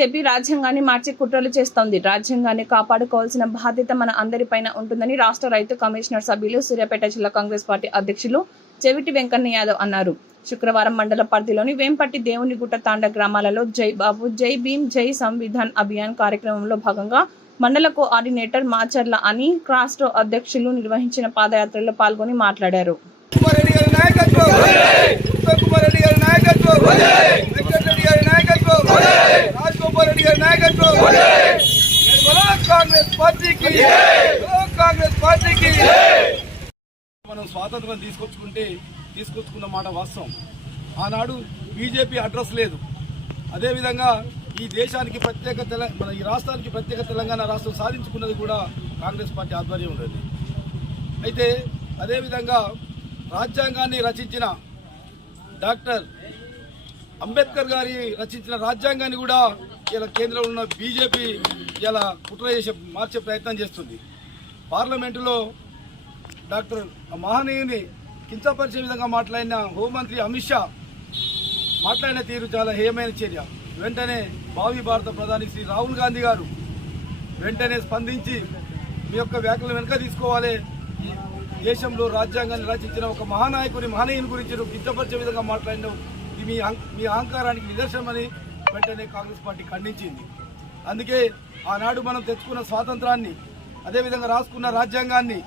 BJP రాజ్యాంగాన్ని మార్చి కుట్రలు చేస్తోంది. రాజ్యాంగాన్ని కాపాడుకోవాల్సిన బాధ్యత మన అందరిపైన ఉంటుందని రాష్ట్ర రైతు కమిషనర్ సభ్యులు సూర్యాపేట జిల్లా కాంగ్రెస్ పార్టీ అధ్యక్షులు చెవిటి వెంకన్న యాదవ్ అన్నారు. శుక్రవారం మండల పరిధిలోని వేంపట్టి దేవునిగుట్ట తాండ గ్రామాలలో జై బాబు, జై భీమ్, జై సంవిధాన్ అభియాన్ కార్యక్రమంలో భాగంగా మండల కోఆర్డినేటర్ మాచర్ల అని రాష్ట్ర అధ్యక్షులు నిర్వహించిన పాదయాత్రలో పాల్గొని మాట్లాడారు. మనం స్వాతంత్రం తీసుకొచ్చుకున్న మాట వాస్తవం. ఆనాడు బీజేపీ అడ్రస్ లేదు. అదేవిధంగా ఈ దేశానికి మన ఈ రాష్ట్రానికి ప్రత్యేక తెలంగాణ రాష్ట్రం సాధించుకున్నది కూడా కాంగ్రెస్ పార్టీ ఆధ్వర్యం ఉండేది. అయితే అదేవిధంగా రాజ్యాంగాన్ని రచించిన డాక్టర్ అంబేద్కర్ గారి రచించిన రాజ్యాంగాన్ని కూడా ఇలా కేంద్రంలో ఉన్న బీజేపీ ఇలా కుట్ర చేసే మార్చే ప్రయత్నం చేస్తుంది. పార్లమెంటులో డాక్టర్ మహనీయుని కించపరిచే విధంగా మాట్లాడిన హోంమంత్రి అమిత్ షా మాట్లాడిన తీరు చాలా హేయమైన చర్య. వెంటనే భావి భారత ప్రధాని శ్రీ రాహుల్ గాంధీ గారు వెంటనే స్పందించి మీ యొక్క వ్యాఖ్యలు వెనుక తీసుకోవాలి. ఈ దేశంలో రాజ్యాంగాన్ని రచించిన ఒక మహనీయుని గురించి కించపరిచే విధంగా మాట్లాడిన ఇది మీ అహంకారానికి నిదర్శనమని వెంటనే కాంగ్రెస్ పార్టీ ఖండించింది. అందుకే ఆనాడు మనం తెచ్చుకున్న స్వాతంత్రాన్ని, అదేవిధంగా రాసుకున్న రాజ్యాంగాన్ని